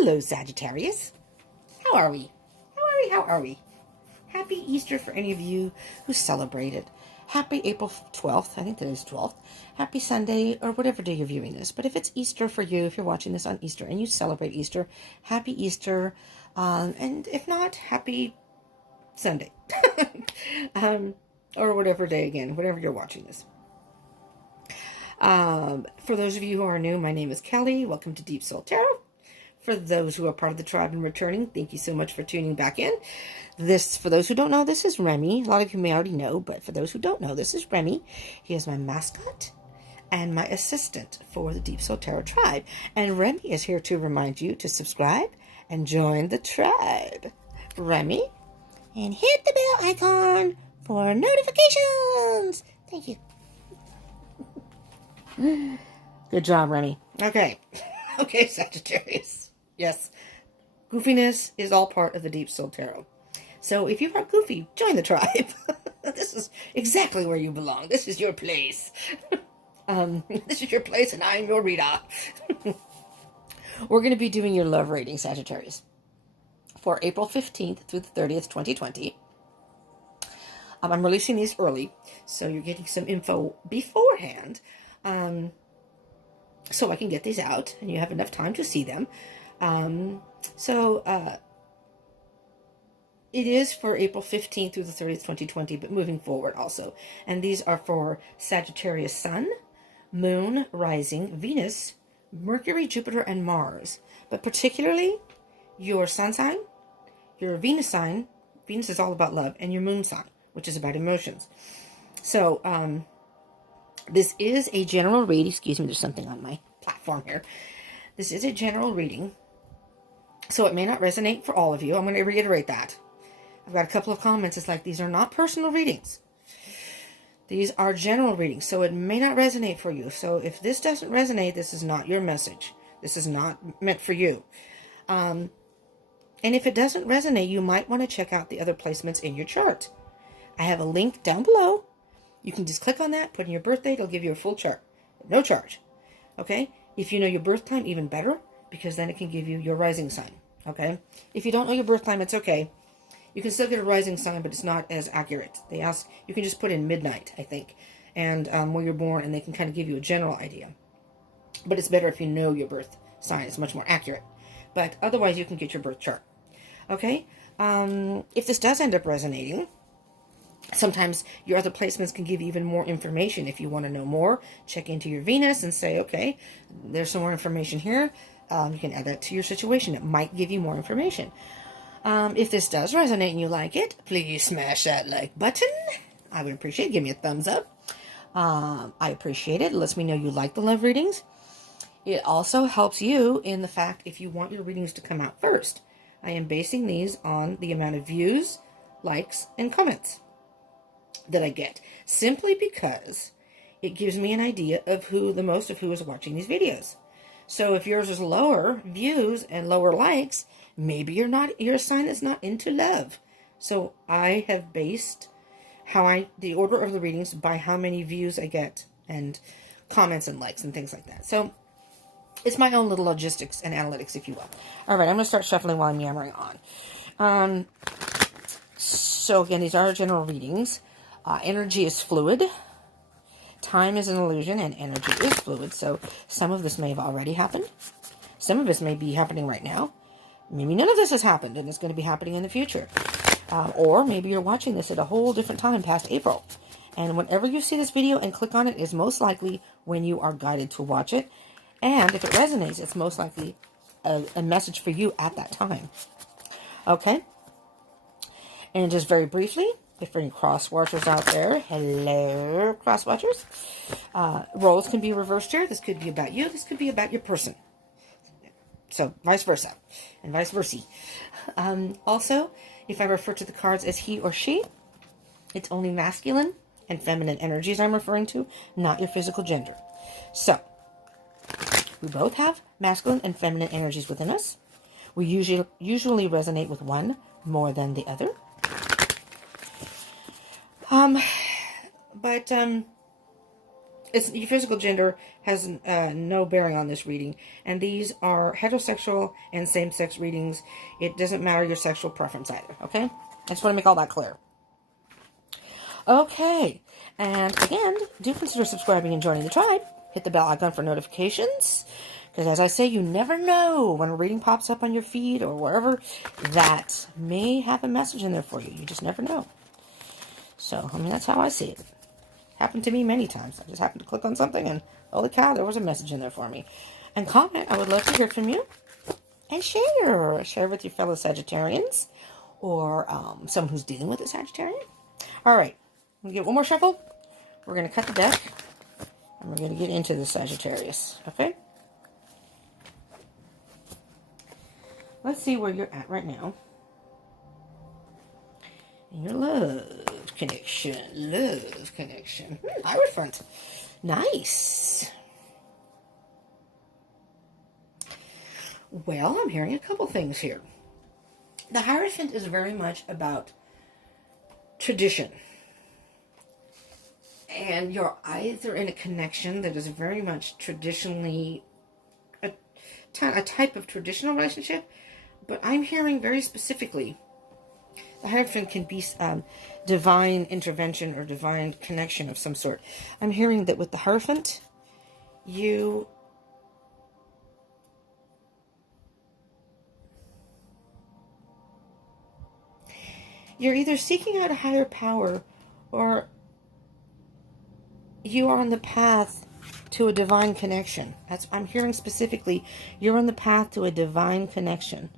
Hello, Sagittarius. How are we? How are we? Happy Easter for any of you who celebrate it. Happy April 12th. I think today's 12th. Happy Sunday or whatever day you're viewing this. But if it's Easter for you, if you're watching this on Easter and you celebrate Easter, happy Easter. And if not, happy Sunday. Or whatever day again, whatever you're watching this. For those of you who are new, my name is Kelly. Welcome to Deep Soul Tarot. For those who are part of the tribe and returning, thank you so much for tuning back in. For those who don't know, this is Remy. A lot of you may already know, but for those who don't know, this is Remy. He is my mascot and my assistant for the Deep Soul Tarot tribe. And Remy is here to remind you to subscribe and join the tribe. Remy, and hit the bell icon for notifications. Thank you. Good job, Remy. Okay. Okay, Sagittarius. Yes, goofiness is all part of the Deep Soul Tarot. So if you are goofy, join the tribe. This is exactly where you belong. This is your place. This is your place, and I am your reader. We're going to be doing your love reading, Sagittarius, for April 15th through the 30th, 2020. I'm releasing these early, so you're getting some info beforehand, so I can get these out, and you have enough time to see them. It is for April 15th through the 30th, 2020, but moving forward also. And these are for Sagittarius Sun, Moon, Rising, Venus, Mercury, Jupiter, and Mars. But particularly your Sun sign, your Venus sign, Venus is all about love, and your Moon sign, which is about emotions. So, this is a general reading. Excuse me, there's something on my platform here. This is a general reading, so it may not resonate for all of you. I'm going to reiterate that. I've got a couple of comments. It's like, these are not personal readings. These are general readings, so it may not resonate for you. So if this doesn't resonate, this is not your message. This is not meant for you. And if it doesn't resonate, you might want to check out the other placements in your chart. I have a link down below. You can just click on that, put in your birthday. It'll give you a full chart. No charge. Okay? If you know your birth time, even better, because then it can give you your rising sign. Okay? If you don't know your birth time, it's okay. You can still get a rising sign, but it's not as accurate. They ask, you can just put in midnight, I think, and where you're born, and they can kind of give you a general idea. But it's better if you know your birth sign. It's much more accurate. But otherwise, you can get your birth chart. Okay? If this does end up resonating, sometimes your other placements can give you even more information. If you want to know more, check into your Venus and say, okay, there's some more information here. You can add that to your situation. It might give you more information. If this does resonate and you like it, please smash that like button. I would appreciate it. Give me a thumbs up. I appreciate it. It lets me know you like the love readings. It also helps you in the fact if you want your readings to come out first. I am basing these on the amount of views, likes, and comments that I get, simply because it gives me an idea of who is watching these videos. So if yours is lower views and lower likes, maybe you're a sign that's not into love. So I have based the order of the readings by how many views I get and comments and likes and things like that. So it's my own little logistics and analytics, if you will. All right, I'm going to start shuffling while I'm yammering on. So again, these are general readings. Energy is fluid. Time is an illusion, and energy is fluid. So some of this may have already happened. Some of this may be happening right now. Maybe none of this has happened, and it's going to be happening in the future. Or maybe you're watching this at a whole different time past April. And whenever you see this video and click on it is most likely when you are guided to watch it. And if it resonates, it's most likely a message for you at that time. Okay? And just very briefly, if for any cross-watchers out there, hello, cross-watchers. Roles can be reversed here. This could be about you. This could be about your person. So, vice versa. And vice versa. Also, if I refer to the cards as he or she, it's only masculine and feminine energies I'm referring to, not your physical gender. So, we both have masculine and feminine energies within us. We usually resonate with one more than the other. But Your physical gender has no bearing on this reading. And these are heterosexual and same-sex readings. It doesn't matter your sexual preference either, okay? I just want to make all that clear. Okay. And again, do consider subscribing and joining the tribe. Hit the bell icon for notifications. Because as I say, you never know when a reading pops up on your feed or wherever that may have a message in there for you. You just never know. So, I mean, that's how I see it. Happened to me many times. I just happened to click on something and, holy cow, there was a message in there for me. And comment. I would love to hear from you. And share. Share with your fellow Sagittarians or someone who's dealing with a Sagittarian. All right. We'll get one more shuffle. We're going to cut the deck. And we're going to get into the Sagittarius. Okay? Let's see where you're at right now. In your love connection. Love connection. Hierophant. Nice. Well, I'm hearing a couple things here. The Hierophant is very much about tradition. And you're either in a connection that is very much traditionally a type of traditional relationship, but I'm hearing very specifically the Hierophant can be divine intervention or divine connection of some sort. I'm hearing that with the Hierophant, you're either seeking out a higher power or you are on the path to a divine connection. I'm hearing specifically, you're on the path to a divine connection.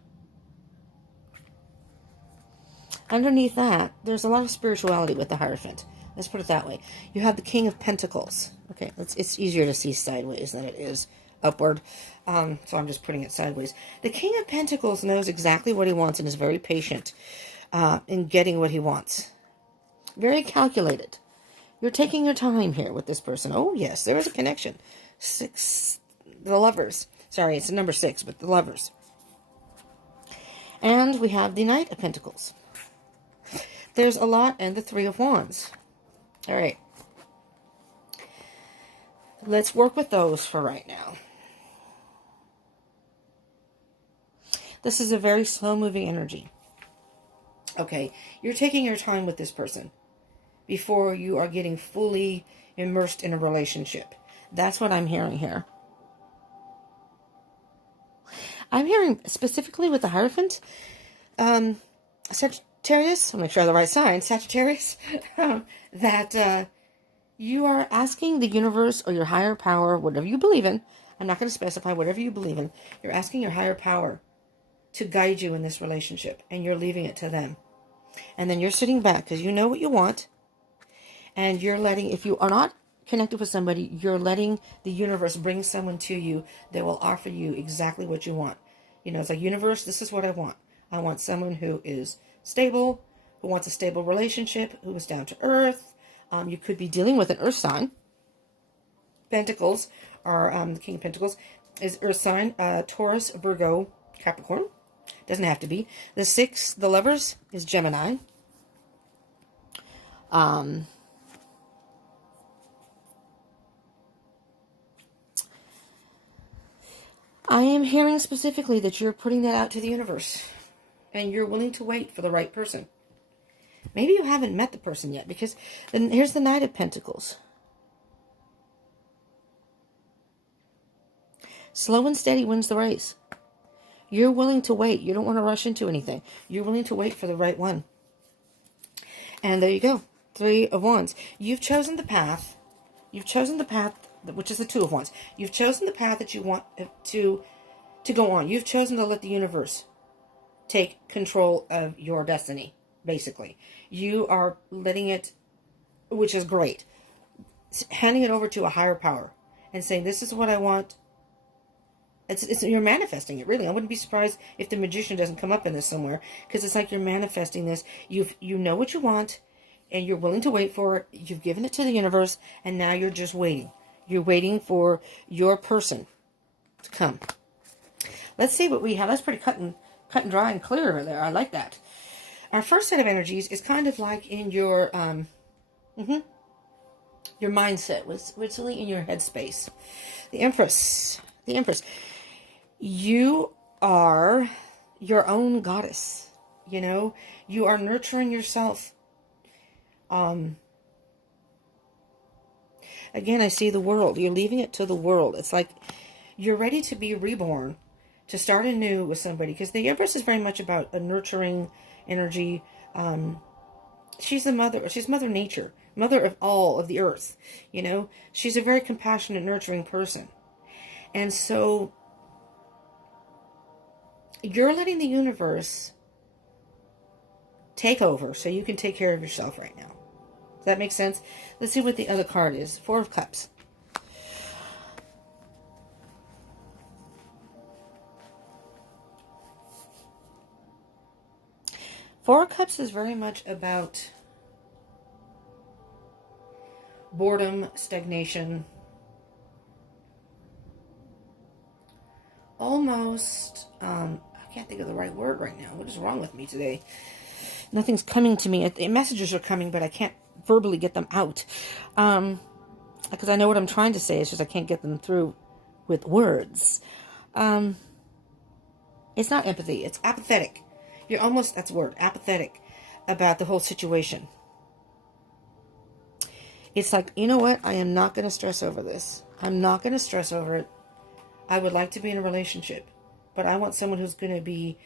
Underneath that, there's a lot of spirituality with the Hierophant. Let's put it that way. You have the King of Pentacles. Okay, it's easier to see sideways than it is upward. So I'm just putting it sideways. The King of Pentacles knows exactly what he wants and is very patient in getting what he wants. Very calculated. You're taking your time here with this person. Oh, yes, there is a connection. 6, the Lovers. Sorry, it's number 6, but the Lovers. And we have the Knight of Pentacles. There's a lot, and the 3 of Wands. All right. Let's work with those for right now. This is a very slow-moving energy. Okay, you're taking your time with this person before you are getting fully immersed in a relationship. That's what I'm hearing here. I'm hearing specifically with the Hierophant, Sagittarius, I'll make sure I have the right sign, Sagittarius, that you are asking the universe or your higher power, whatever you believe in, I'm not going to specify whatever you believe in, you're asking your higher power to guide you in this relationship, and you're leaving it to them. And then you're sitting back because you know what you want, and you're letting, if you are not connected with somebody, you're letting the universe bring someone to you that will offer you exactly what you want. You know, it's like, universe, this is what I want. I want someone who is stable, who wants a stable relationship, who is down to earth. You could be dealing with an earth sign. Pentacles are, the King of Pentacles is earth sign, Taurus, Virgo, Capricorn. Doesn't have to be. The 6, the Lovers, is Gemini. I am hearing specifically that you're putting that out to the universe. And you're willing to wait for the right person. Maybe you haven't met the person yet. Because then here's the Knight of Pentacles. Slow and steady wins the race. You're willing to wait. You don't want to rush into anything. You're willing to wait for the right one. And there you go. 3 of Wands. You've chosen the path. You've chosen the path, which is the 2 of Wands. You've chosen the path that you want to go on. You've chosen to let the universe take control of your destiny, basically. You are letting it, which is great, handing it over to a higher power and saying, this is what I want. You're manifesting it, really. I wouldn't be surprised if the Magician doesn't come up in this somewhere, because it's like you're manifesting this. You know what you want, and you're willing to wait for it. You've given it to the universe, and now you're just waiting. You're waiting for your person to come. Let's see what we have. That's pretty cut and dry and clear over there. I like that. Our first set of energies is kind of like in your, Your mindset. What's really in your headspace? The Empress. The Empress. You are your own goddess. You know, you are nurturing yourself. Again, I see the world. You're leaving it to the world. It's like you're ready to be reborn, to start anew with somebody. Because the Empress is very much about a nurturing energy. She's the mother. She's Mother Nature, mother of all of the earth. You know, she's a very compassionate, nurturing person. And so you're letting the universe take over so you can take care of yourself right now. Does that make sense? Let's see what the other card is. Four of Cups. Four of Cups is very much about boredom, stagnation, almost, I can't think of the right word right now. What is wrong with me today? Nothing's coming to me. The messages are coming, but I can't verbally get them out. Because I know what I'm trying to say. It's just I can't get them through with words. It's not empathy. It's apathetic. You're almost, that's the word, apathetic about the whole situation. It's like, you know what? I am not going to stress over this. I'm not going to stress over it. I would like to be in a relationship, but I want someone who's going to be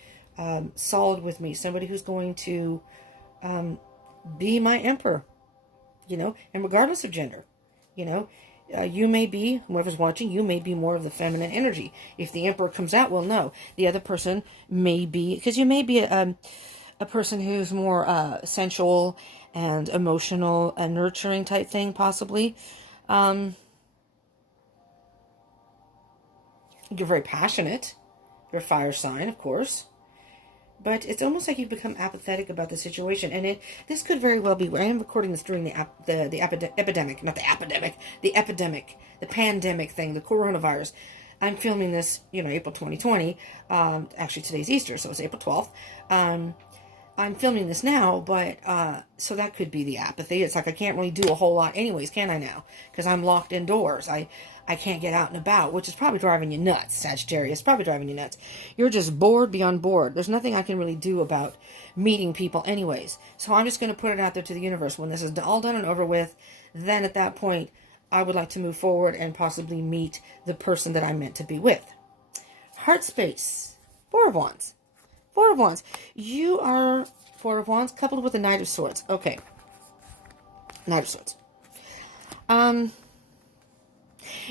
solid with me. Somebody who's going to be my emperor, you know, and regardless of gender, you know, you may be, whoever's watching, you may be more of the feminine energy. If the emperor comes out, well, no. The other person may be, because you may be a person who's more sensual and emotional and nurturing type thing, possibly. You're very passionate. You're a fire sign, of course. But it's almost like you've become apathetic about the situation. And this could very well be, I am recording this during the epidemic, not the epidemic, the epidemic, the pandemic thing, the coronavirus. I'm filming this, you know, April 2020. Actually, today's Easter, so it's April 12th. I'm filming this now, but, so that could be the apathy. It's like I can't really do a whole lot anyways, can I now? Because I'm locked indoors. I can't get out and about, which is probably driving you nuts, Sagittarius. Probably driving you nuts. You're just bored beyond bored. There's nothing I can really do about meeting people anyways. So I'm just going to put it out there to the universe. When this is all done and over with, then at that point, I would like to move forward and possibly meet the person that I'm meant to be with. Heart space. Four of Wands. Four of Wands. You are Four of Wands coupled with the Knight of Swords. Okay. Knight of Swords.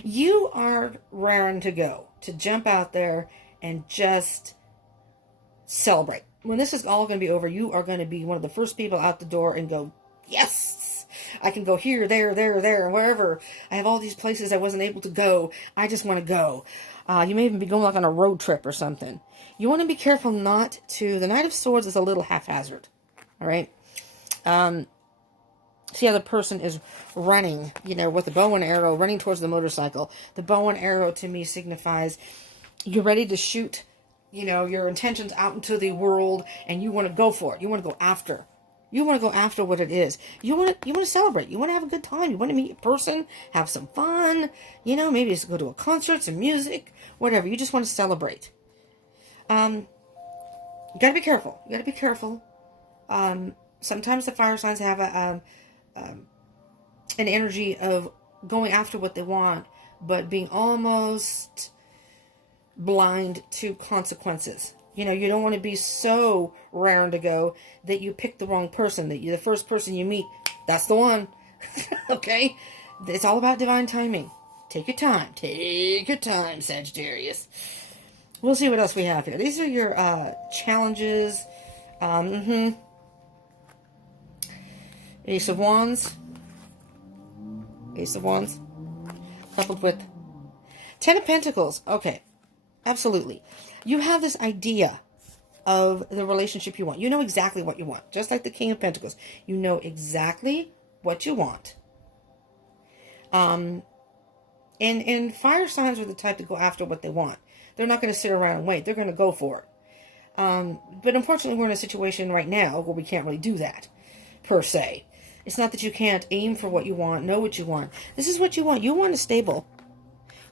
You are raring to go, to jump out there and just celebrate. When this is all going to be over, you are going to be one of the first people out the door and go, yes, I can go here, there, wherever. I have all these places I wasn't able to go. I just want to go. You may even be going like on a road trip or something. You want to be careful not to, the Knight of Swords is a little haphazard. All right. See how the person is running, you know, with the bow and arrow, running towards the motorcycle. The bow and arrow to me signifies you're ready to shoot, you know, your intentions out into the world, and you want to go for it. You want to go after. You want to go after what it is. You want to celebrate. You want to have a good time. You want to meet a person, have some fun. You know, maybe just go to a concert, some music, whatever. You just want to celebrate. You got to be careful. You got to be careful. Sometimes the fire signs have an energy of going after what they want, but being almost blind to consequences. You know, you don't want to be so raring to go that you pick the wrong person, that you're the first person you meet, that's the one. Okay? It's all about divine timing. Take your time. Take your time, Sagittarius. We'll see what else we have here. These are your challenges. Ace of Wands. Ace of Wands. Coupled with Ten of Pentacles. Okay. Absolutely. You have this idea of the relationship you want. You know exactly what you want. Just like the King of Pentacles. You know exactly what you want. And fire signs are the type to go after what they want. They're not going to sit around and wait. They're going to go for it. But unfortunately, we're in a situation right now where we can't really do that, per se. It's not that you can't aim for what you want, know what you want. This is what you want. You want a stable.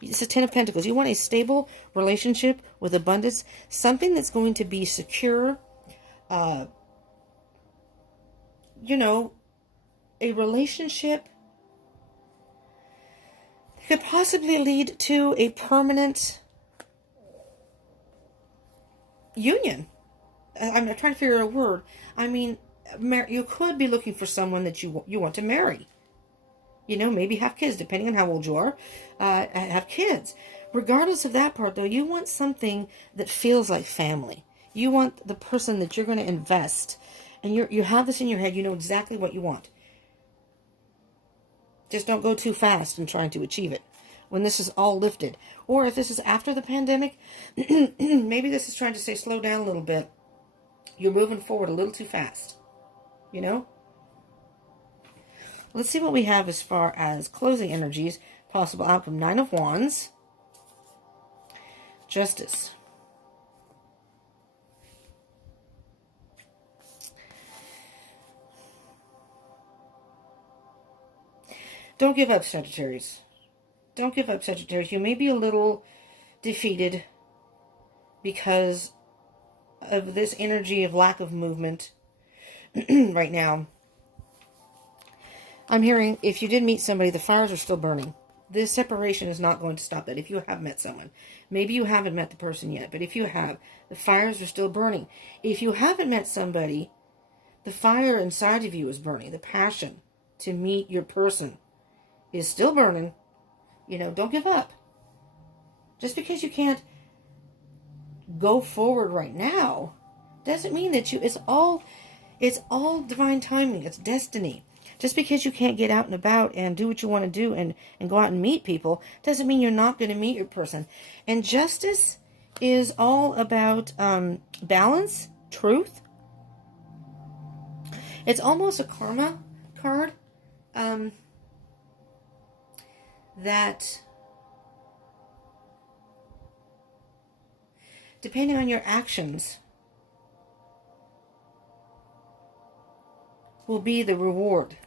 It's a Ten of Pentacles. You want a stable relationship with abundance. Something that's going to be secure. You know, a relationship that could possibly lead to a permanent union. I'm trying to figure out a word. I mean, you could be looking for someone that you want to marry. You know, maybe have kids, depending on how old you are. Have kids. Regardless of that part, though, you want something that feels like family. You want the person that you're going to invest. And you have this in your head. You know exactly what you want. Just don't go too fast in trying to achieve it when this is all lifted. Or if this is after the pandemic, maybe this is trying to say slow down a little bit. You're moving forward a little too fast. You know? Let's see what we have as far as closing energies. Possible outcome. 9 of Wands. Justice. Don't give up, Sagittarius. Don't give up, Sagittarius. You may be a little defeated because of this energy of lack of movement right now. I'm hearing if you did meet somebody, the fires are still burning. This separation is not going to stop that. If you have met someone, maybe you haven't met the person yet, but if you have, the fires are still burning. If you haven't met somebody, the fire inside of you is burning. The passion to meet your person is still burning. You know, don't give up. Just because you can't go forward right now doesn't mean that it's all divine timing. It's destiny. Just because you can't get out and about and do what you want to do and go out and meet people doesn't mean you're not going to meet your person. And justice is all about balance, truth. It's almost a karma card that depending on your actions will be the reward.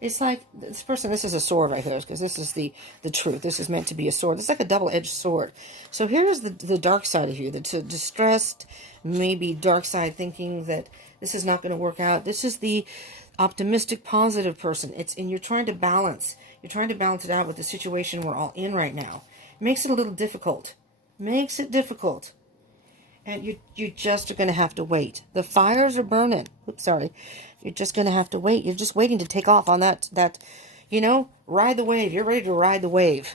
It's like this person, this is a sword right here, because this is the truth. This is meant to be a sword. It's like a double-edged sword. So here is the dark side of you, the distressed, maybe dark side thinking that this is not going to work out. This is the optimistic, positive person. And you're trying to balance. You're trying to balance it out with the situation we're all in right now. It makes it a little difficult. Makes it difficult. And you just are going to have to wait. The fires are burning. Oops, sorry. You're just going to have to wait. You're just waiting to take off on that, you know, ride the wave. You're ready to ride the wave.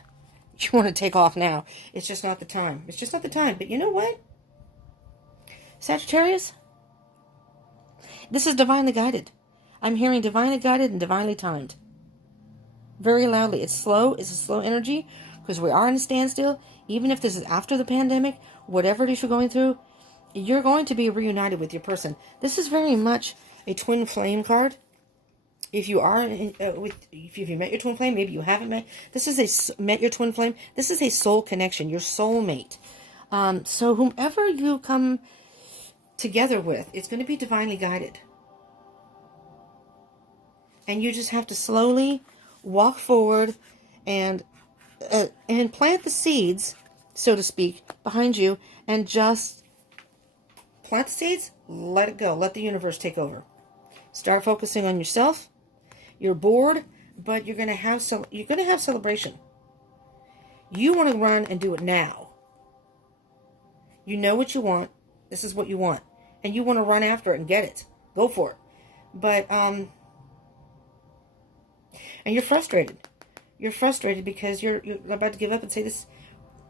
You want to take off now. It's just not the time. It's just not the time. But you know what? Sagittarius, this is divinely guided. I'm hearing divinely guided and divinely timed. Very loudly. It's slow. It's a slow energy because we are in a standstill. Even if this is after the pandemic, whatever it is you're going through, you're going to be reunited with your person. This is very much a twin flame card. If you are if you met your twin flame, maybe you haven't met. This is met your twin flame. This is a soul connection, your soulmate. So whomever you come together with, it's going to be divinely guided. And you just have to slowly walk forward and plant the seeds, so to speak, behind you, and just plant the seeds, let it go. Let the universe take over. Start focusing on yourself. You're bored, but you're going to have celebration. You want to run and do it now. You know what you want. This is what you want. And you want to run after it and get it. Go for it. But, and you're frustrated. You're frustrated because you're about to give up and say, this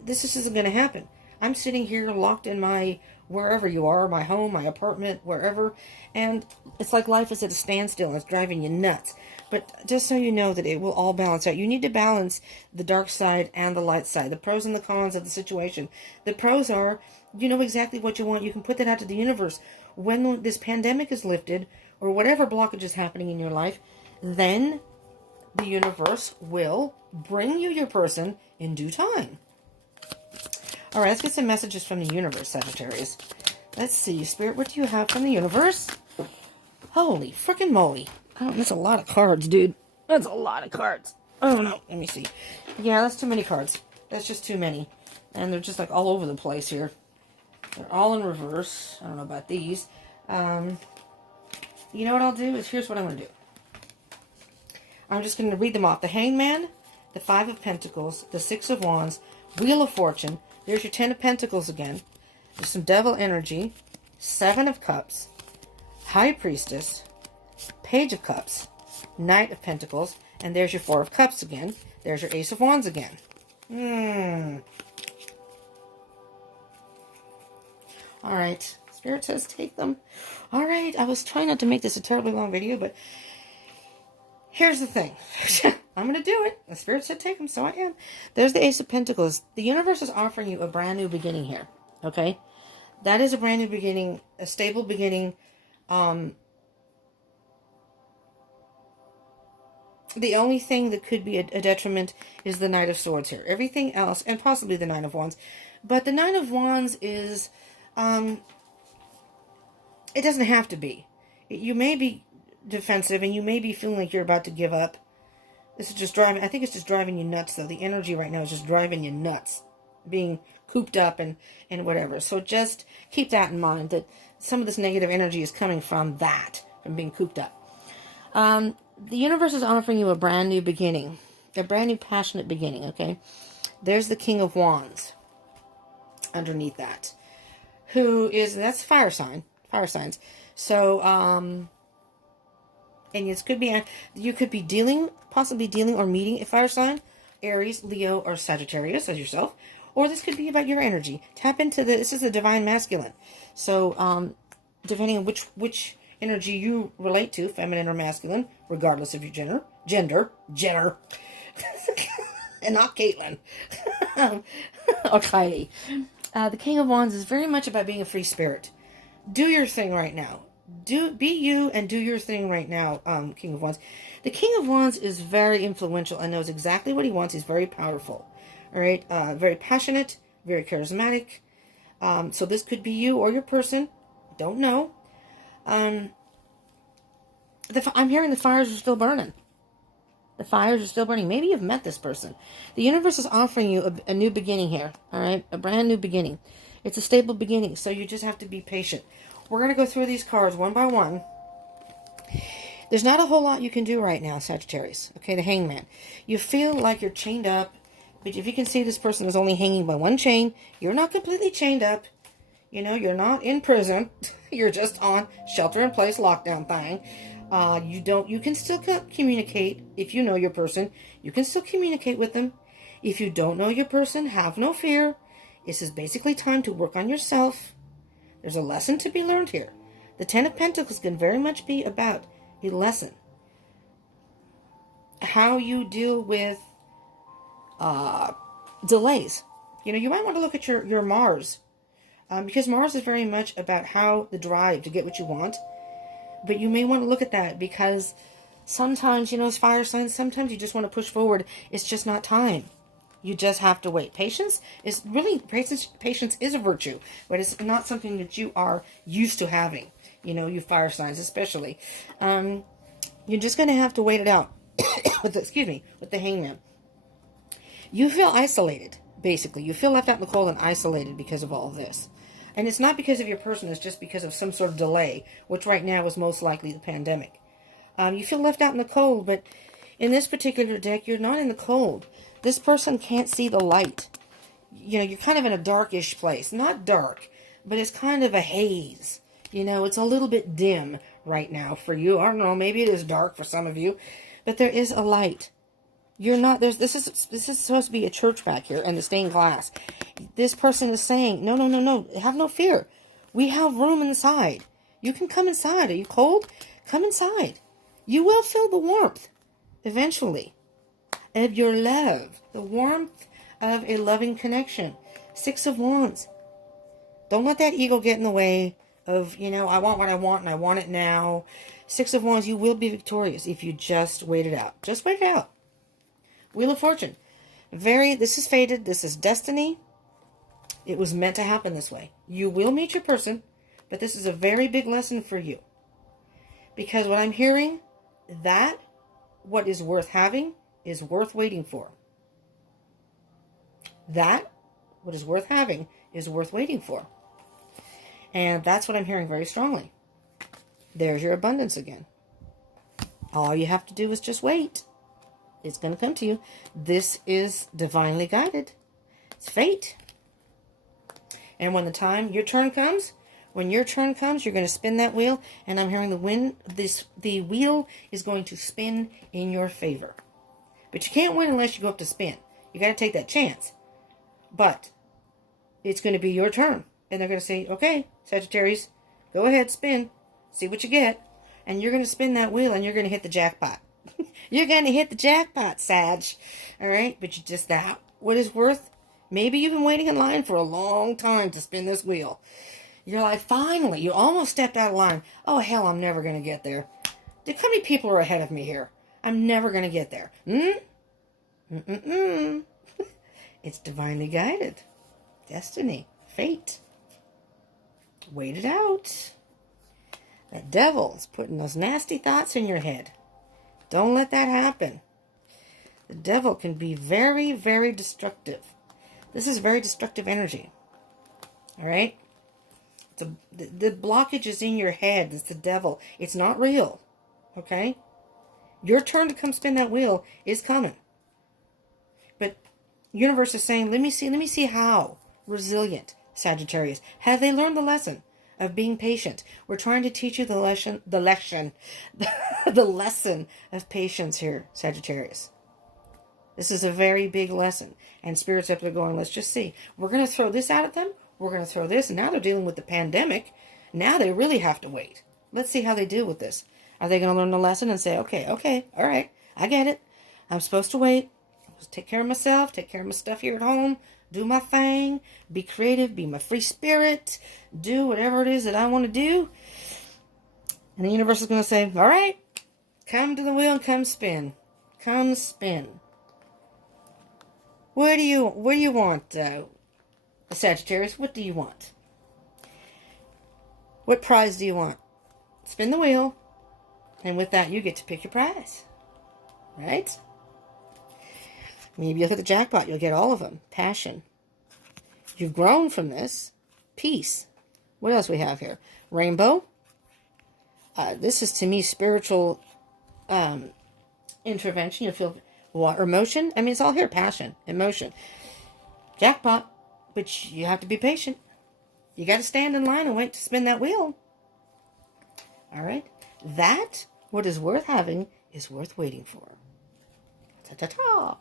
just isn't going to happen. I'm sitting here locked in my, wherever you are, my home, my apartment, wherever, and it's like life is at a standstill and it's driving you nuts. But just so you know that it will all balance out. You need to balance the dark side and the light side, the pros and the cons of the situation. The pros are, you know exactly what you want. You can put that out to the universe. When this pandemic is lifted, or whatever blockage is happening in your life, then the universe will bring you your person in due time. All right, let's get some messages from the universe, Sagittarius. Let's see, Spirit, what do you have from the universe? Holy frickin' moly. Oh, that's a lot of cards, dude. That's a lot of cards. Oh, no. Let me see. Yeah, that's too many cards. That's just too many. And they're just, like, all over the place here. They're all in reverse. I don't know about these. You know what I'll do? Here's what I'm going to do. I'm just going to read them off. The Hangman, the Five of Pentacles, the Six of Wands, Wheel of Fortune. There's your Ten of Pentacles again. There's some Devil energy. Seven of Cups. High Priestess. Page of Cups. Knight of Pentacles. And there's your Four of Cups again. There's your Ace of Wands again. Alright. Spirit says take them. Alright. I was trying not to make this a terribly long video, but here's the thing. I'm going to do it. The Spirit said take them, so I am. There's the Ace of Pentacles. The universe is offering you a brand new beginning here. Okay? That is a brand new beginning. A stable beginning. The only thing that could be a detriment is the Knight of Swords here. Everything else, and possibly the Nine of Wands. But the Nine of Wands is, it doesn't have to be. You may be defensive, and you may be feeling like you're about to give up. This is just driving, I think it's just driving you nuts, though. The energy right now is just driving you nuts. Being cooped up and whatever. So just keep that in mind, that some of this negative energy is coming from that, from being cooped up. The universe is offering you a brand new beginning. A brand new passionate beginning, okay? There's the King of Wands underneath that. That's fire sign. Fire signs. So, and this could be, you could be possibly dealing or meeting a fire sign. Aries, Leo, or Sagittarius as yourself. Or this could be about your energy. Tap into this is the divine masculine. So, depending on which energy you relate to, feminine or masculine, regardless of your gender, and not Caitlin, or Kylie. The King of Wands is very much about being a free spirit. Do your thing right now. Be you and do your thing right now, King of Wands. The King of Wands is very influential and knows exactly what he wants. He's very powerful. All right, very passionate, very charismatic. So this could be you or your person. Don't know. I'm hearing the fires are still burning. The fires are still burning. Maybe you've met this person. The universe is offering you a new beginning here. All right, a brand new beginning. It's a stable beginning, so you just have to be patient. We're going to go through these cards one by one. There's not a whole lot you can do right now, Sagittarius. Okay, the Hangman. You feel like you're chained up, but if you can see this person is only hanging by one chain, you're not completely chained up. You know, you're not in prison. You're just on shelter-in-place lockdown thing. You can still communicate. If you know your person, you can still communicate with them. If you don't know your person, have no fear. This is basically time to work on yourself. There's a lesson to be learned here. The Ten of Pentacles can very much be about a lesson. How you deal with delays. You know, you might want to look at your Mars. Because Mars is very much about how the drive to get what you want. But you may want to look at that because sometimes, you know, as fire signs, sometimes you just want to push forward. It's just not time. You just have to wait. Patience is a virtue, but it's not something that you are used to having. You know, you fire signs especially. You're just going to have to wait it out. with the Hangman. You feel isolated, basically. You feel left out in the cold and isolated because of all of this. And it's not because of your person, it's just because of some sort of delay, which right now is most likely the pandemic. You feel left out in the cold, but in this particular deck, you're not in the cold. This person can't see the light. You know, you're kind of in a darkish place. Not dark, but it's kind of a haze. You know, it's a little bit dim right now for you. I don't know, maybe it is dark for some of you, but there is a light. You're not, this is supposed to be a church back here and the stained glass. This person is saying, no, have no fear. We have room inside. You can come inside. Are you cold? Come inside. You will feel the warmth eventually of your love. The warmth of a loving connection. Six of Wands. Don't let that ego get in the way of, you know, I want what I want and I want it now. Six of Wands, you will be victorious if you just wait it out. Just wait it out. Wheel of Fortune. This is fated. This is destiny. It was meant to happen this way. You will meet your person. But this is a very big lesson for you. Because what I'm hearing, that what is worth having is worth waiting for. That what is worth having is worth waiting for. And that's what I'm hearing very strongly. There's your abundance again. All you have to do is just wait. It's going to come to you. This is divinely guided. It's fate. And when your turn comes, you're going to spin that wheel, and I'm hearing the wheel is going to spin in your favor. But you can't win unless you go up to spin. You got to take that chance. But it's going to be your turn. And they're going to say, okay, Sagittarius, go ahead, spin. See what you get. And you're going to spin that wheel, and you're going to hit the jackpot. You're going to hit the jackpot, Sag. All right? But you just that. What is worth? Maybe you've been waiting in line for a long time to spin this wheel. You're like, finally, you almost stepped out of line. Oh, hell, I'm never going to get there. Look how many people are ahead of me here. I'm never going to get there. It's divinely guided. Destiny. Fate. Wait it out. That devil is putting those nasty thoughts in your head. Don't let that happen. The devil can be very, very destructive. This is very destructive energy. All right? The blockage is in your head. It's the devil. It's not real. Okay? Your turn to come spin that wheel is coming. But universe is saying, let me see how resilient, Sagittarius. Have they learned the lesson of being patient? We're trying to teach you the lesson the lesson of patience here, Sagittarius. This is a very big lesson. And Spirit's up there going, let's just see. We're going to throw this out at them. We're going to throw this. And now they're dealing with the pandemic. Now they really have to wait. Let's see how they deal with this. Are they going to learn the lesson and say, okay, all right, I get it. I'm supposed to wait. Take care of myself. Take care of my stuff here at home. Do my thing. Be creative. Be my free spirit. Do whatever it is that I want to do. And the universe is going to say, all right, come to the wheel and come spin. Come spin. What do you want, Sagittarius? What do you want? What prize do you want? Spin the wheel, and with that, you get to pick your prize. Right? Maybe you'll hit the jackpot. You'll get all of them. Passion. You've grown from this. Peace. What else we have here? Rainbow. This is, to me, spiritual intervention. You'll feel water, emotion. I mean, it's all here. Passion, emotion. Jackpot. But you have to be patient. You got to stand in line and wait to spin that wheel. All right? That, what is worth having, is worth waiting for. Ta-ta-ta.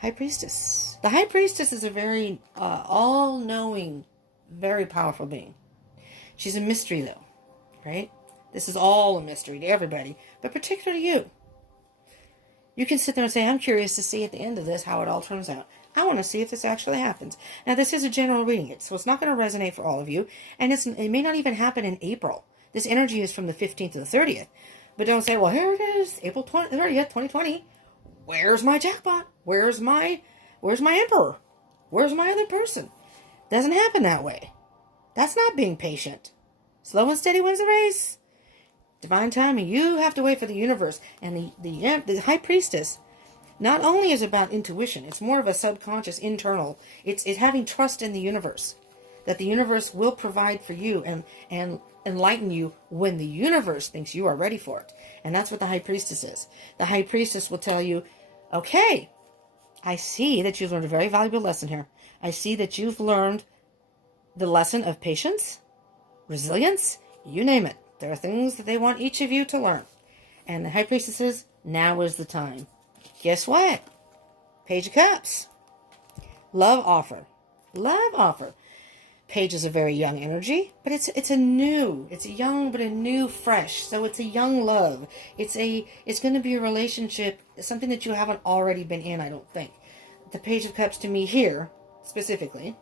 High Priestess. The High Priestess is a very all-knowing, very powerful being. She's a mystery, though. Right? This is all a mystery to everybody, but particularly to you. You can sit there and say, I'm curious to see at the end of this how it all turns out. I want to see if this actually happens. Now, this is a general reading, so it's not going to resonate for all of you, and it may not even happen in April. This energy is from the 15th to the 30th. But don't say, well, here it is, April 30th, 2020. Where's my jackpot? Where's my emperor? Where's my other person? Doesn't happen that way. That's not being patient. Slow and steady wins the race. Divine timing. You have to wait for the universe. And the High Priestess not only is about intuition, it's more of a subconscious, internal. It's having trust in the universe. That the universe will provide for you and enlighten you when the universe thinks you are ready for it. And that's what the High Priestess is. The High Priestess will tell you, okay, I see that you've learned a very valuable lesson here. I see that you've learned the lesson of patience, resilience, you name it. There are things that they want each of you to learn. And the High Priestess says, now is the time. Guess what? Page of Cups. Love offer. Love offer. Page is a very young energy, but it's a young, but a new, fresh. So it's a young love. It's going to be a relationship, something that you haven't already been in, I don't think. The Page of Cups to me here, specifically,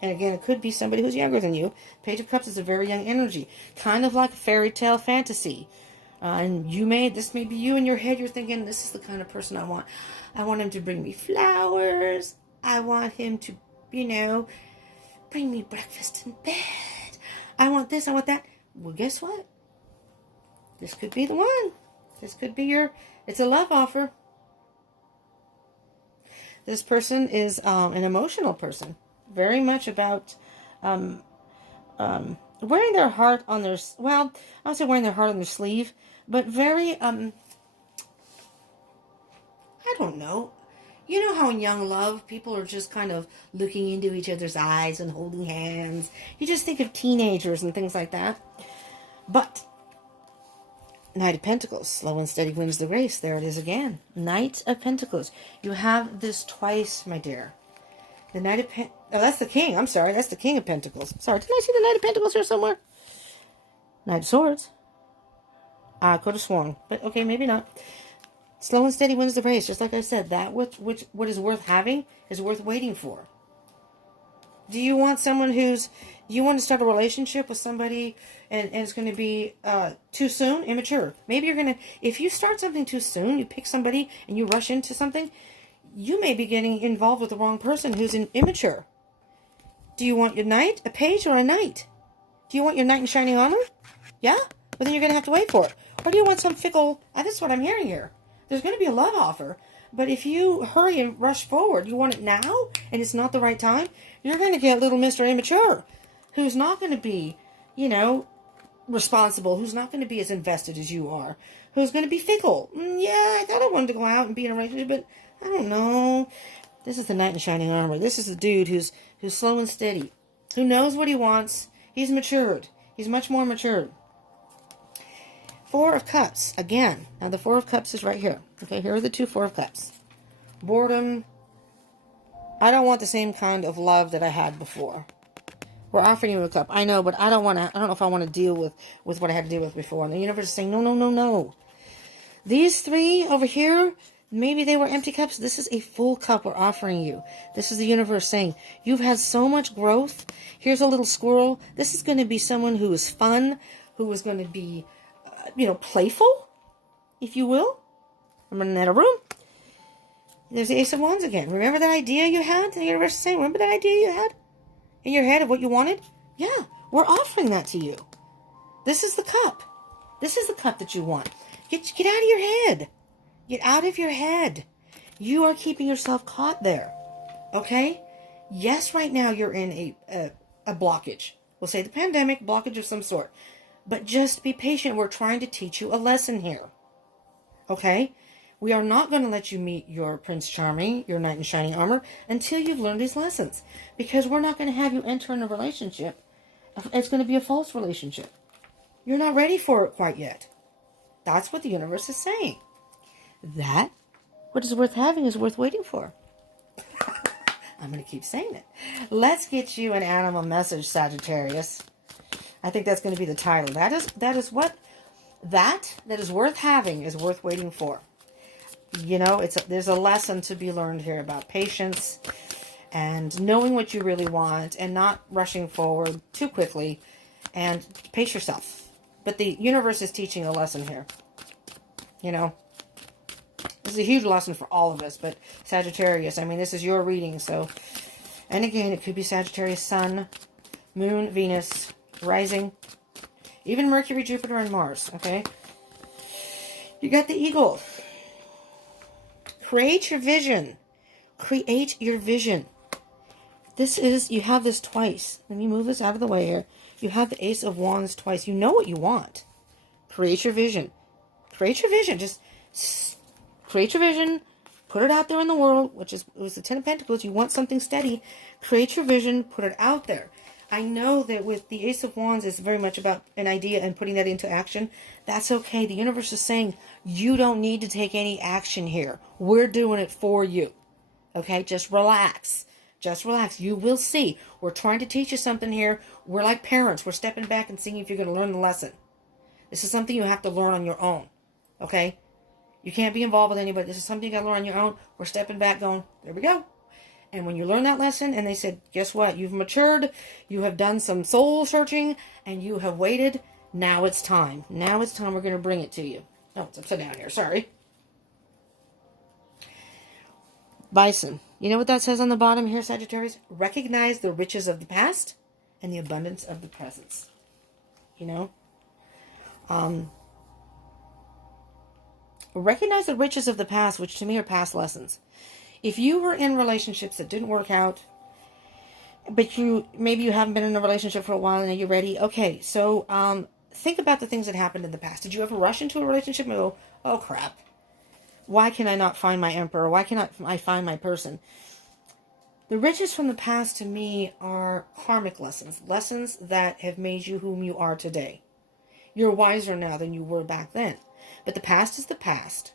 and again, it could be somebody who's younger than you. Page of Cups is a very young energy, kind of like a fairy tale fantasy. And this may be you in your head. You're thinking, this is the kind of person I want. I want him to bring me flowers. I want him to, bring me breakfast in bed. I want this, I want that. Well, guess what? This could be the one. This could be it's a love offer. This person is an emotional person. Very much about wearing their heart on their, well, I would say wearing their heart on their sleeve, but very, I don't know. You know how in young love, people are just kind of looking into each other's eyes and holding hands. You just think of teenagers and things like that. But Knight of Pentacles, slow and steady wins the race. There it is again. Knight of Pentacles. You have this twice, my dear. The Knight of Pentacles. Oh, that's the King. I'm sorry. That's the King of Pentacles. Sorry, didn't I see the Knight of Pentacles here somewhere? Knight of Swords. I could have sworn. But okay, maybe not. Slow and steady wins the race. Just like I said, that what is worth having is worth waiting for. Do you want someone you want to start a relationship with somebody and it's going to be too soon, immature? Maybe you're going to, if you start something too soon, you pick somebody and you rush into something, you may be getting involved with the wrong person who's immature. Do you want your knight, a page, or a knight? Do you want your knight in shining armor? Yeah? But then you're going to have to wait for it. Or do you want some fickle, this is what I'm hearing here. There's going to be a love offer. But if you hurry and rush forward, you want it now, and it's not the right time, you're going to get little Mr. Immature, who's not going to be, responsible, who's not going to be as invested as you are, who's going to be fickle. Yeah, I thought I wanted to go out and be in a relationship, but I don't know. This is the Knight in Shining Armor. This is the dude who's slow and steady, who knows what he wants. He's matured. He's much more matured. Four of Cups, again. Now the Four of Cups is right here. Okay, here are the two Four of Cups. Boredom. I don't want the same kind of love that I had before. We're offering you a cup. I know, but I don't know if I want to deal with what I had to deal with before. And the universe is saying, no, no, no, no. These three over here, maybe they were empty cups. This is a full cup we're offering you. This is the universe saying, you've had so much growth. Here's a little squirrel. This is going to be someone who is fun, who is going to be playful, if you will. I'm running out of room. There's the Ace of Wands again. Remember that idea you had? The universe is saying, remember that idea you had in your head of what you wanted? Yeah, we're offering that to you. This is the cup. This is the cup that you want. Get out of your head. Get out of your head. You are keeping yourself caught there. Okay? Yes, right now you're in a blockage. We'll say the pandemic, blockage of some sort. But just be patient. We're trying to teach you a lesson here. Okay? We are not going to let you meet your Prince Charming, your Knight in Shining Armor, until you've learned these lessons. Because we're not going to have you enter in a relationship. It's going to be a false relationship. You're not ready for it quite yet. That's what the universe is saying. That, what is worth having is worth waiting for. I'm going to keep saying it. Let's get you an animal message, Sagittarius. I think that's going to be the title. That is worth having is worth waiting for. There's a lesson to be learned here about patience and knowing what you really want and not rushing forward too quickly, and pace yourself. But the universe is teaching a lesson here. This is a huge lesson for all of us, but Sagittarius, this is your reading, so, and again, it could be Sagittarius Sun, Moon, Venus, Rising, even Mercury, Jupiter, and Mars, okay? You got the Eagle. Create your vision. Create your vision. You have this twice. Let me move this out of the way here. You have the Ace of Wands twice. You know what you want. Create your vision. Create your vision. Just create your vision. Put it out there in the world, it was the Ten of Pentacles. You want something steady. Create your vision. Put it out there. I know that with the Ace of Wands, it's very much about an idea and putting that into action. That's okay. The universe is saying, you don't need to take any action here. We're doing it for you. Okay? Just relax. Just relax. You will see. We're trying to teach you something here. We're like parents. We're stepping back and seeing if you're going to learn the lesson. This is something you have to learn on your own. Okay? You can't be involved with anybody. This is something you got to learn on your own. We're stepping back going, there we go. And when you learn that lesson, and they said, guess what? You've matured, you have done some soul searching, and you have waited. Now it's time. Now it's time. We're going to bring it to you. Oh, it's upside down here. Sorry. Bison. You know what that says on the bottom here, Sagittarius? Recognize the riches of the past and the abundance of the present. you know. Recognize the riches of the past, which to me are past lessons. If you were in relationships that didn't work out, but maybe you haven't been in a relationship for a while and are you ready? Okay, so think about the things that happened in the past. Did you ever rush into a relationship and go, oh crap, why can I not find my emperor? Why cannot I find my person? The riches from the past to me are karmic lessons. Lessons that have made you whom you are today. You're wiser now than you were back then. But the past is the past.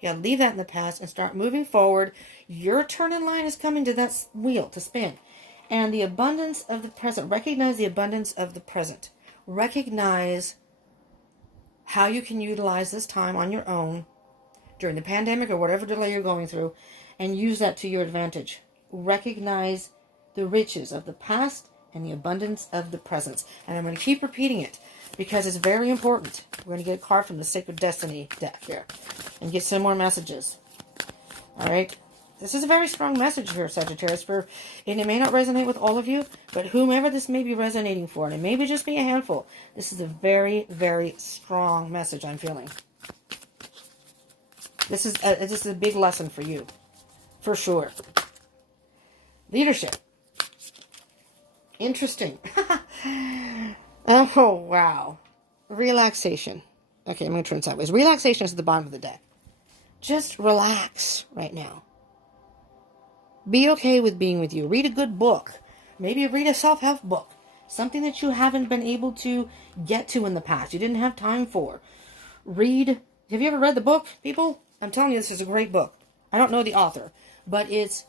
You gotta leave that in the past and start moving forward. Your turn in line is coming to that wheel to spin. And the abundance of the present. Recognize the abundance of the present. Recognize how you can utilize this time on your own during the pandemic or whatever delay you're going through, and use that to your advantage. Recognize the riches of the past and the abundance of the present. And I'm going to keep repeating it because it's very important. We're going to get a card from the Sacred Destiny deck here and get some more messages. All right. This is a very strong message here, Sagittarius, and it may not resonate with all of you, but whomever this may be resonating for, and it may be just be a handful, this is a very, very strong message I'm feeling. This is a big lesson for you, for sure. Leadership. Interesting. Oh, wow. Relaxation. Okay, I'm going to turn sideways. Relaxation is at the bottom of the deck. Just relax right now. Be okay with being with you. Read a good book. Maybe read a self-help book. Something that you haven't been able to get to in the past. You didn't have time for. Read. Have you ever read the book, people? I'm telling you, this is a great book. I don't know the author, but it's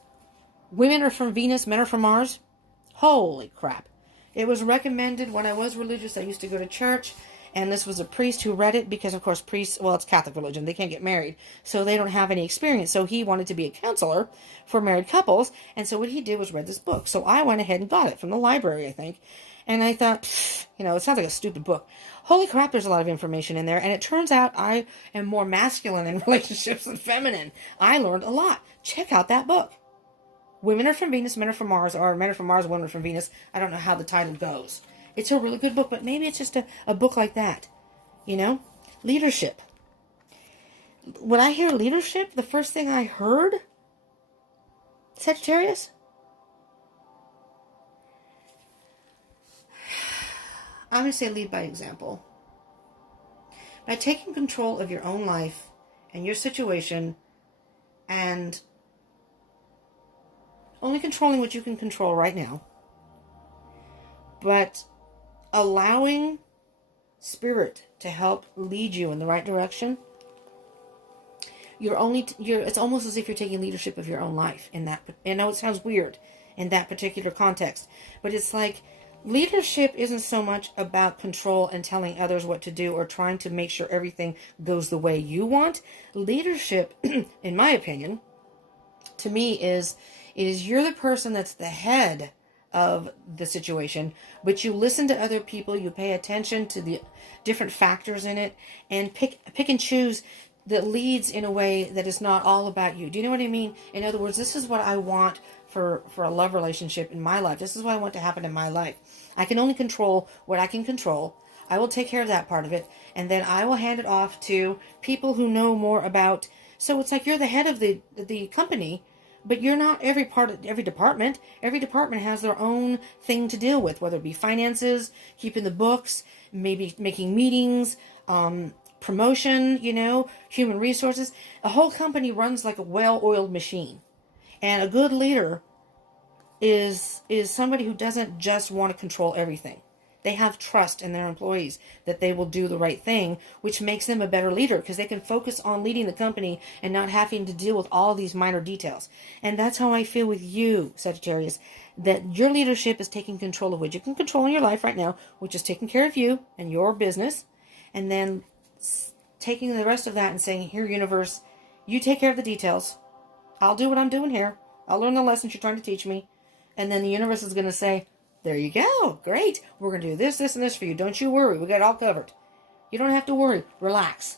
Women Are From Venus, Men Are From Mars. Holy crap. It was recommended when I was religious. I used to go to church, and this was a priest who read it because, of course, priests, well, it's Catholic religion. They can't get married, so they don't have any experience. So he wanted to be a counselor for married couples, and so what he did was read this book. So I went ahead and got it from the library, I think, and I thought, it sounds like a stupid book. Holy crap, there's a lot of information in there, and it turns out I am more masculine in relationships than feminine. I learned a lot. Check out that book. Women Are From Venus, Men Are From Mars, or Men Are From Mars, Women Are From Venus. I don't know how the title goes. It's a really good book, but maybe it's just a book like that. Leadership. When I hear leadership, the first thing I heard, Sagittarius, I'm going to say lead by example. By taking control of your own life and your situation and only controlling what you can control right now, but allowing spirit to help lead you in the right direction, it's almost as if you're taking leadership of your own life in that. I know it sounds weird in that particular context, but it's like leadership isn't so much about control and telling others what to do or trying to make sure everything goes the way you want. Leadership, in my opinion, to me is you're the person that's the head of the situation, but you listen to other people, you pay attention to the different factors in it, and pick and choose that leads in a way that is not all about you. Do you know what I mean? In other words, this is what I want for a love relationship in my life. This is what I want to happen in my life. I can only control what I can control. I will take care of that part of it, and then I will hand it off to people who know more about. So it's like you're the head of the company, but you're not every department. Every department has their own thing to deal with, whether it be finances, keeping the books, maybe making meetings, promotion, human resources. A whole company runs like a well-oiled machine. And a good leader is somebody who doesn't just want to control everything. They have trust in their employees that they will do the right thing, which makes them a better leader because they can focus on leading the company and not having to deal with all these minor details. And that's how I feel with you, Sagittarius, that your leadership is taking control of what you can control in your life right now, which is taking care of you and your business, and then taking the rest of that and saying, here, universe, you take care of the details. I'll do what I'm doing here. I'll learn the lessons you're trying to teach me. And then the universe is going to say, there you go. Great. We're going to do this, this, and this for you. Don't you worry. We got it all covered. You don't have to worry. Relax.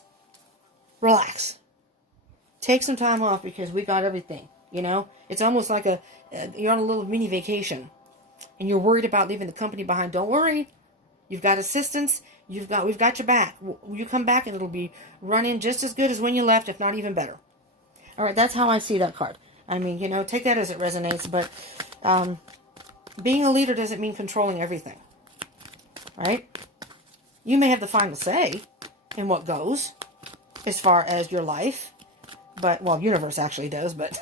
Relax. Take some time off because we got everything. It's almost like you're on a little mini vacation and you're worried about leaving the company behind. Don't worry. You've got assistance. We've got your back. You come back and it'll be running just as good as when you left, if not even better. All right, that's how I see that card. I mean, take that as it resonates, but being a leader doesn't mean controlling everything, right? You may have the final say in what goes as far as your life, but, well, universe actually does, but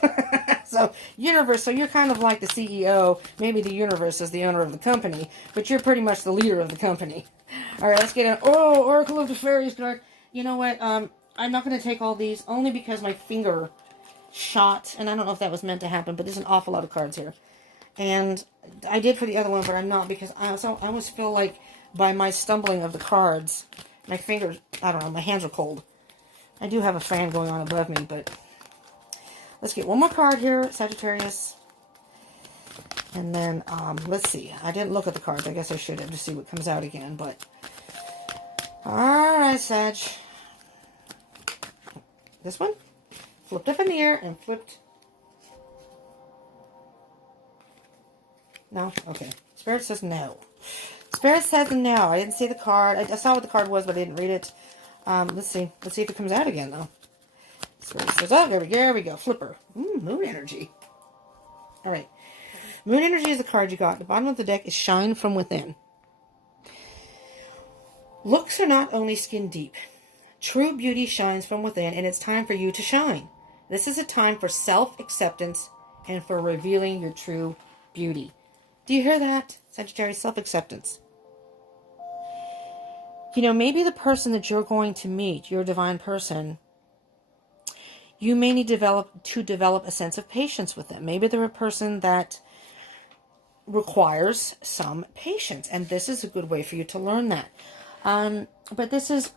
so universe, so you're kind of like the CEO. Maybe the universe is the owner of the company, but you're pretty much the leader of the company. All right, let's get an Oracle of the Fairies card. You know what? I'm not going to take all these only because my finger shot, and I don't know if that was meant to happen, but there's an awful lot of cards here. And I did for the other one, but I'm not, because I always feel like by my stumbling of the cards, my fingers, I don't know, my hands are cold. I do have a fan going on above me, but let's get one more card here, Sagittarius. And then, let's see. I didn't look at the cards. I guess I should have to see what comes out again, but alright, Sag. This one flipped up in the air and flipped. No? Okay. Spirit says no. Spirit says no. I didn't see the card. I saw what the card was, but I didn't read it. Let's see. Let's see if it comes out again, though. Spirit says, oh, there we go. Flipper. Moon energy. All right. Moon energy is the card you got. The bottom of the deck is shine from within. Looks are not only skin deep. True beauty shines from within, and it's time for you to shine. This is a time for self-acceptance and for revealing your true beauty. Do you hear that, Sagittarius? Self-acceptance. Maybe the person that you're going to meet, your divine person, you may need to develop a sense of patience with them. Maybe they're a person that requires some patience, and this is a good way for you to learn that. But this is,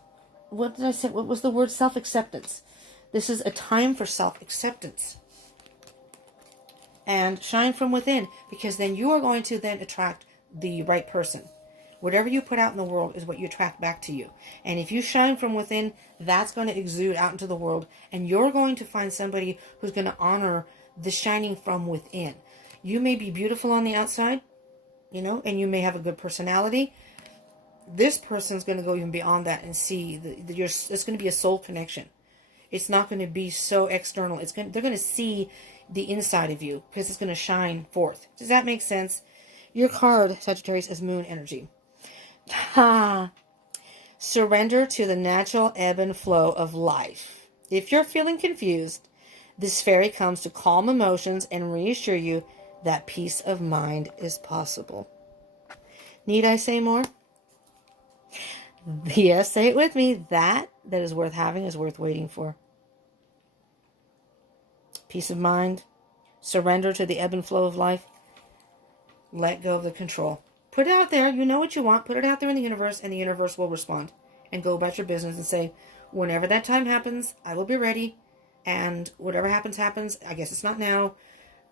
what did I say? What was the word? Self-acceptance. This is a time for self-acceptance. And shine from within, because then you are going to then attract the right person. Whatever you put out in the world is what you attract back to you. And if you shine from within, that's going to exude out into the world. And you're going to find somebody who's going to honor the shining from within. You may be beautiful on the outside, and you may have a good personality. This person's going to go even beyond that and see that it's going to be a soul connection. It's not going to be so external. They're going to see the inside of you because it's going to shine forth. Does that make sense? Your card, Sagittarius, is moon energy. Surrender to the natural ebb and flow of life. If you're feeling confused, this fairy comes to calm emotions and reassure you that peace of mind is possible. Need I say more? Yes, say it with me. That is worth having is worth waiting for. Peace of mind. Surrender to the ebb and flow of life. Let go of the control. Put it out there. You know what you want. Put it out there in the universe, and the universe will respond. And go about your business and say, whenever that time happens, I will be ready. And whatever happens, happens. I guess it's not now.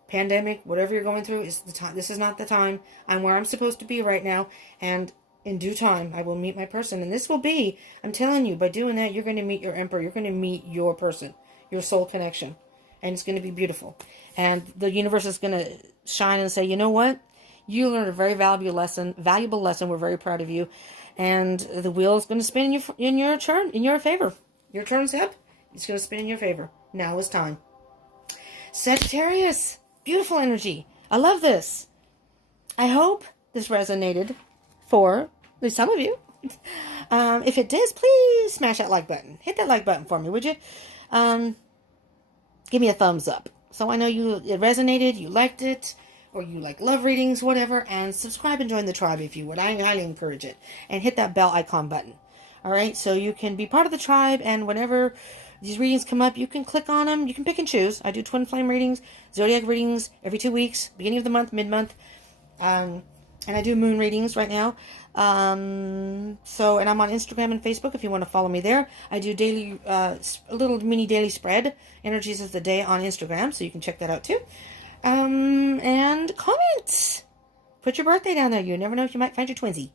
Pandemic, whatever you're going through, is the time. This is not the time. I'm where I'm supposed to be right now. And in due time, I will meet my person. And this will be, I'm telling you, by doing that, you're going to meet your emperor. You're going to meet your person, your soul connection. And it's going to be beautiful. And the universe is going to shine and say, you know what? You learned a very valuable lesson. We're very proud of you. And the wheel is going to spin in your favor. Your turn's up. It's going to spin in your favor. Now is time. Sagittarius. Beautiful energy. I love this. I hope this resonated for at least some of you. If it does, please smash that like button. Hit that like button for me, would you? Give me a thumbs up. So I know it resonated, you liked it, or you like love readings, whatever. And subscribe and join the tribe if you would. I highly encourage it. And hit that bell icon button. All right, so you can be part of the tribe, and whenever these readings come up, you can click on them. You can pick and choose. I do twin flame readings, zodiac readings every 2 weeks, beginning of the month, mid-month. And I do moon readings right now. And I'm on Instagram and Facebook if you want to follow me there. I do daily, a little mini daily spread, Energies of the Day on Instagram, so you can check that out too. And comment. Put your birthday down there. You never know if you might find your twinsy.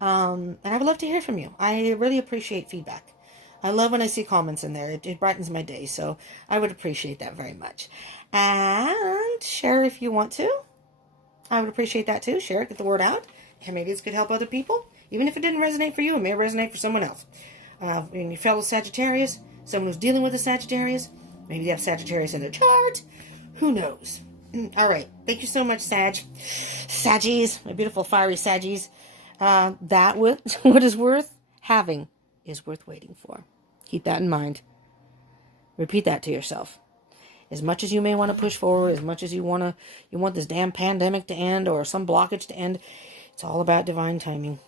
And I would love to hear from you. I really appreciate feedback. I love when I see comments in there. It brightens my day, so I would appreciate that very much. And share if you want to. I would appreciate that too. Share it, get the word out. And maybe this could help other people. Even if it didn't resonate for you, it may resonate for someone else. And your fellow Sagittarius, someone who's dealing with a Sagittarius, maybe they have Sagittarius in their chart. Who knows? All right. Thank you so much, Saggies, my beautiful fiery Saggies. That what is worth having is worth waiting for. Keep that in mind. Repeat that to yourself. As much as you may want to push forward, as much as you want this damn pandemic to end or some blockage to end, it's all about divine timing.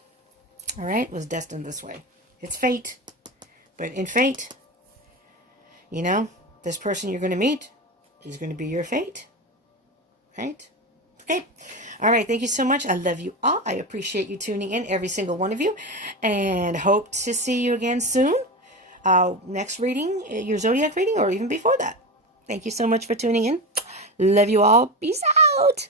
All right? It was destined this way. It's fate. But in fate, this person you're going to meet, he's going to be your fate. Right? Okay. All right. Thank you so much. I love you all. I appreciate you tuning in, every single one of you. And hope to see you again soon. Next reading, your zodiac reading, or even before that. Thank you so much for tuning in. Love you all. Peace out.